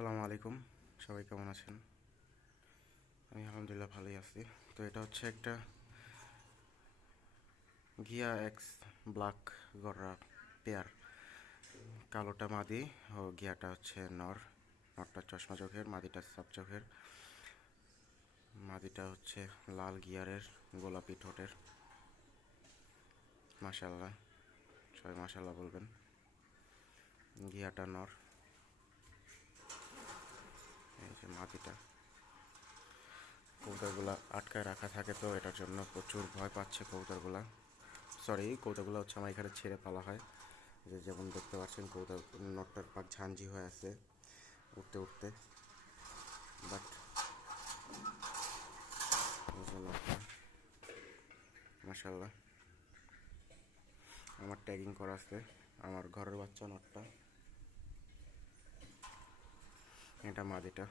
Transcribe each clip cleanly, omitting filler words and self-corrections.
আসসালামু আলাইকুম। সবাই কেমন আছেন? আমি আলহামদুলিল্লাহ ভালোই আছি। তো এটা হচ্ছে একটা ঘিয়া এক্স ব্ল্যাক গররা পেয়ার। কালোটা মাদি ও ঘিয়াটা হচ্ছে নর। নরটা চশমা চোখের, মাদিটা সাপ চোখের। মাদিটা হচ্ছে লাল গিয়ারের, গোলাপি ঠোঁটের। মাশাআল্লাহ, সবাই মাশাআল্লাহ বলবেন। ঘিয়াটা নর, এই যে মাদিটা। কবুতরগুলা আটকায় রাখা থাকে, তো এটার জন্য প্রচুর ভয় পাচ্ছে কবুতরগুলা। কবুতরগুলো হচ্ছে আমার এখানে ছেড়ে ফেলা হয়। যেমন দেখতে পাচ্ছেন, কবুতর নটটার পাক ঝাঞ্ঝি হয়ে আছে উঠতে উঠতে। বাট নটটা মাশাল্লাহ আমার ট্যাগিং করা আছে, আমার ঘরের বাচ্চা নটটা। এটা মাদিটা।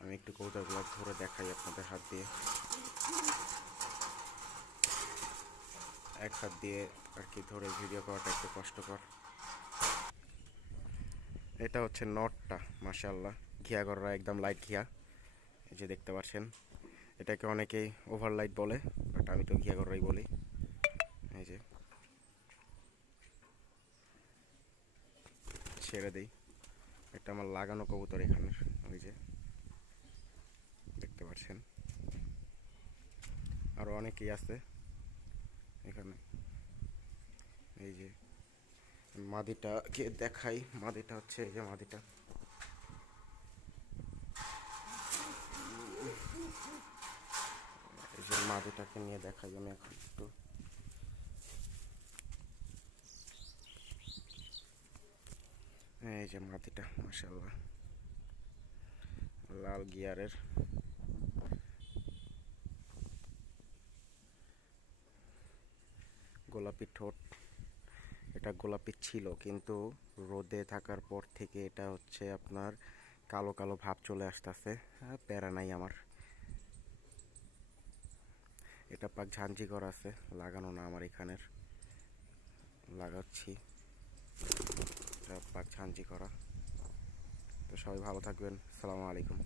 আমি একটু কবুতরগুলো ধরে দেখাই আপনাদের হাত দিয়ে। এক হাত দিয়ে আর কি ধরে ভিডিও করাটা একটু কষ্টকর। এটা হচ্ছে নটটা, মাশাআল্লাহ ঘিয়া গররা, একদম লাইট ঘিয়া। এই যে দেখতে পাচ্ছেন, এটাকে অনেকেই ওভারলাইট বলে, বাট আমি তো ঘিয়া গররাই বলি। এই যে ছেড়ে দেই, এটা আমার লাগানো কবুতর এখানে। ওই যে দেখতে পাচ্ছেন, আরও অনেকেই আছে এখানে। এই যে মাদিটাকে দেখাই, মাদিটা হচ্ছে এই যে মাদিটা। এই যে মাদিটাকে নিয়ে দেখাই আমি এখন একটু। এই যে মাদিটা, মাশাআল্লাহ লাল গিয়ারের, গোলাপি ঠোঁট। এটা গোলাপি ছিল, কিন্তু রোদে থাকার পর থেকে এটা হচ্ছে আপনার কালো কালো ভাব চলে আসতেছে। প্যারা নাই আমার। এটা পাক ঝাঞ্ঝি করা আছে, লাগানো না আমার এখানের, লাগাচ্ছি। এটা পাক ঝাঞ্ঝি করা। তো সবাই ভালো থাকবেন। আসসালামু আলাইকুম।